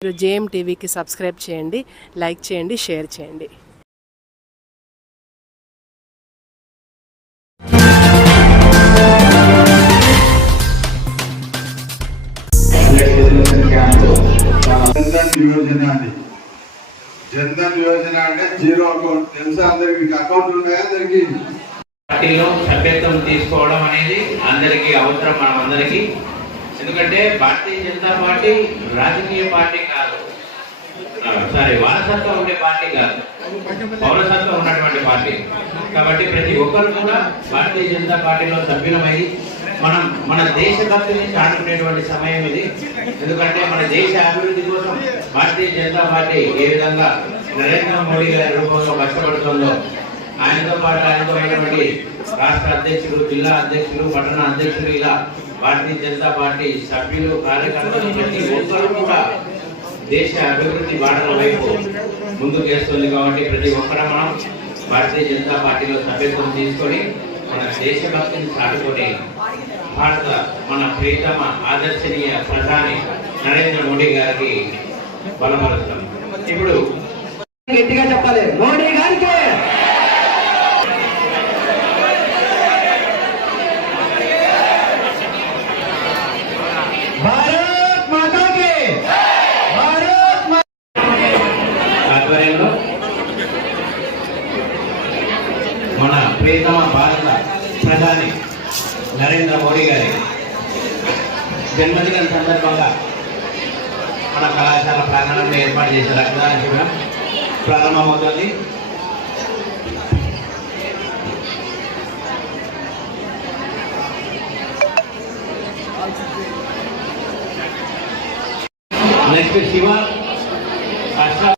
మీరు జేఎం టీవీకి సబ్స్క్రైబ్ చేయండి లైక్ చేయండి షేర్ చేయండి. జన్ధన్ యోజన అని జన్ధన్ యోజన అంటే జీరో అకౌంట్. తెలుసా అందరికి? అకౌంట్ ఉన్నాయా అందరికి? పార్టీలో సభ్యత్వం తీసుకోవడం అనేది అందరికీ అవసరం మనం అందరికీ ఎందుకంటే భారతీయ జనతా పార్టీ రాజకీయ పార్టీ కాదు. సారీ వారసత్వం ఉండే పార్టీ కాదు. పౌరసత్వం ఉన్నటువంటి పార్టీ. కాబట్టి ప్రతి ఒక్కరు కూడా భారతీయ జనతా పార్టీలో సభ్యులమై మనం మన దేశభక్తిని చాటుకునేటువంటి సమయం ఇది. ఎందుకంటే మన దేశ అభివృద్ధి కోసం భారతీయ జనతా పార్టీ ఏ విధంగా నరేంద్ర మోడీ గారి రూపంలో కష్టపడుతుందో ఆయనతో పాటు ఆయనతో అయినటువంటి రాష్ట్ర అధ్యక్షులు జిల్లా అధ్యక్షులు పట్టణ అధ్యక్షులు ఇలా భారతీయ జనతా పార్టీ సభ్యులు కార్యకర్తలు ప్రతి ఒక్కరు కూడా దేశ అభివృద్ధి బాటల వైపు ముందుకు వేస్తుంది కాబట్టి ప్రతి ఒక్కరు మనం భారతీయ జనతా పార్టీలో సభ్యత్వం తీసుకొని మన దేశభక్తిని సాటుకొని భారత మన ప్రియతమ ఆదర్శనీయ ప్రధాని నరేంద్ర మోడీ గారికి బలపరుస్తాం. ఇప్పుడు గట్టిగా చెప్పాలి. మోడీ గారికి భారత్ మాతాకి భారత్ మా- ఆధ్వర్యంలో మన ప్రియతమ భారత ప్రధాని నరేంద్ర మోడీ గారి జన్మదినం సందర్భంగా మన కళాశాల ప్రాంగణంలో ఏర్పాటు చేసిన రక్తదాన శిబిరం ప్రారంభమవుతుంది. నెక్స్ట్ శివ అష్ట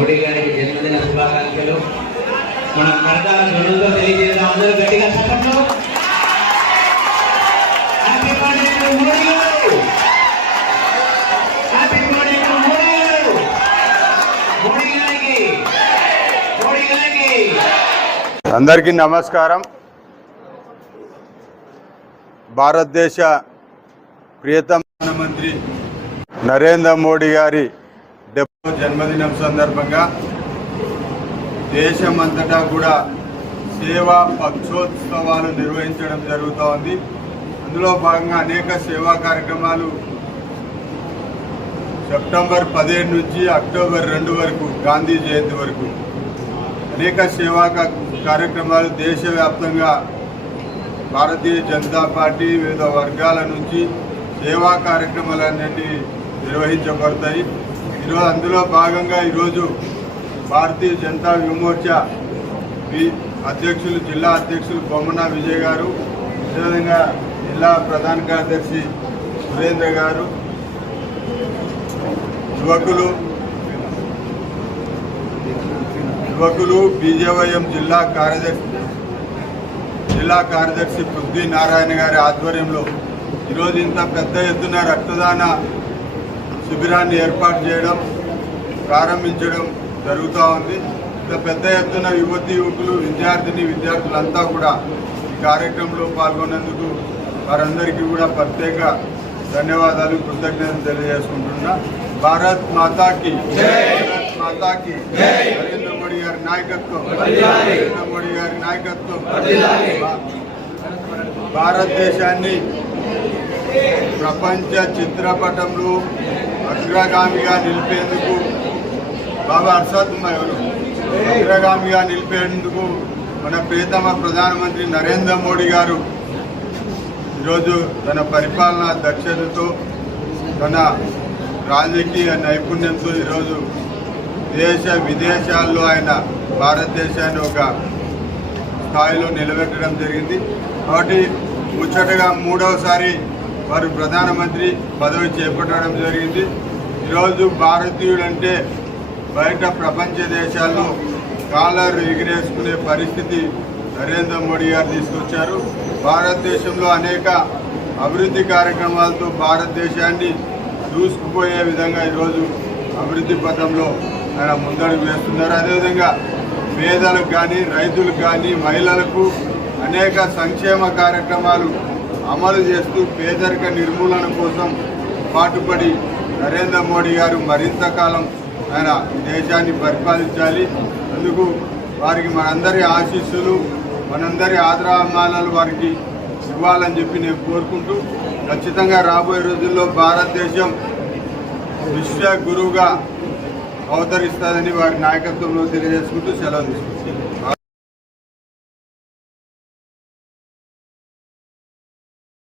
మోడీ గారికి జన్మదిన శుభాకాంక్షలు. మన కడతాల జనులతో తెలియజేయడం అందరూ గట్టిగా చెప్పండి. అందరికీ నమస్కారం. భారతదేశ ప్రియతమ ప్రధానమంత్రి నరేంద్ర మోడీ గారి జన్మదినం సందర్భంగా దేశమంతటా కూడా సేవా పక్షోత్సవాలు నిర్వహించడం జరుగుతూ ఉంది అందులో భాగంగా అనేక సేవా కార్యక్రమాలు సెప్టెంబర్ పదిహేడు నుంచి అక్టోబర్ రెండు వరకు గాంధీ జయంతి వరకు. అనేక సేవా కార్యక్రమాలు దేశవ్యాప్తంగా భారతీయ జనతా పార్టీ వివిధ వర్గాల నుంచి సేవా కార్యక్రమాలన్నిటి నిర్వహించబడతాయి. ఈరోజు అందులో భాగంగా ఈరోజు భారతీయ జనతా విమోర్చ అధ్యక్షులు జిల్లా అధ్యక్షులు బొమ్మన విజయ్ గారు అదేవిధంగా జిల్లా ప్రధాన కార్యదర్శి సురేంద్ర గారు యువకులు యువకులు బీజేవైఎం జిల్లా కార్యదర్శి జిల్లా కార్యదర్శి పృథ్వీ నారాయణ గారి ఆధ్వర్యంలో ఈరోజు ఇంత పెద్ద ఎత్తున రక్తదాన శిబిరాన్ని ఏర్పాటు చేయడం ప్రారంభించడం జరుగుతూ ఉంది. ఇంకా పెద్ద ఎత్తున యువతి యువకులు విద్యార్థిని విద్యార్థులంతా కూడా ఈ కార్యక్రమంలో పాల్గొన్నందుకు వారందరికీ కూడా ప్రత్యేక ధన్యవాదాలు కృతజ్ఞతలు తెలియజేసుకుంటున్నా. భారత్ మాతాకి భారత్ మాతాకి నరేంద్ర మోడీ గారి నాయకత్వం! నరేంద్ర మోడీ గారి నాయకత్వం! భారతదేశాన్ని ప్రపంచ చిత్రపటంలో అగ్రగామిగా నిలిపేందుకు బాబా అర్షద్ అగ్రగామిగా నిలిపేందుకు మన ప్రియతమ ప్రధానమంత్రి నరేంద్ర మోడీ గారు ఈరోజు తన పరిపాలన దక్షతతో తన రాజకీయ నైపుణ్యంతో ఈరోజు దేశ విదేశాల్లో ఆయన భారతదేశాన్ని ఒక స్థాయిలో నిలబెట్టడం జరిగింది. కాబట్టి ముచ్చటగా మూడవసారి వారు ప్రధానమంత్రి పదవి చేపట్టడం జరిగింది. ఈరోజు భారతీయుడంటే బయట ప్రపంచ దేశాల్లో కాలర్ ఎగిరేసుకునే పరిస్థితి నరేంద్ర మోడీ గారు తీసుకొచ్చారు. భారతదేశంలో అనేక అభివృద్ధి కార్యక్రమాలతో భారతదేశాన్ని దూసుకుపోయే విధంగా ఈరోజు అభివృద్ధి పథంలో ఆయన ముందడుగు వేస్తున్నారు. అదేవిధంగా పేదలకు కానీ రైతులకు కానీ మహిళలకు అనేక సంక్షేమ కార్యక్రమాలు అమలు చేస్తూ పేదరిక నిర్మూలన కోసం పాటుపడి నరేంద్ర మోడీ గారు మరింత కాలం ఆయన దేశాన్ని పరిపాలించాలి. అందుకు వారికి మనందరి ఆశీస్సులు మనందరి ఆదరామానాలు వారికి ఇవ్వాలని చెప్పి నేను కోరుకుంటూ ఖచ్చితంగా రాబోయే రోజుల్లో భారతదేశం విశ్వ గురువుగా అవతరిస్తుందని వారి నాయకత్వంలో తెలియజేసుకుంటూ సెలవు తీసుకుంటాను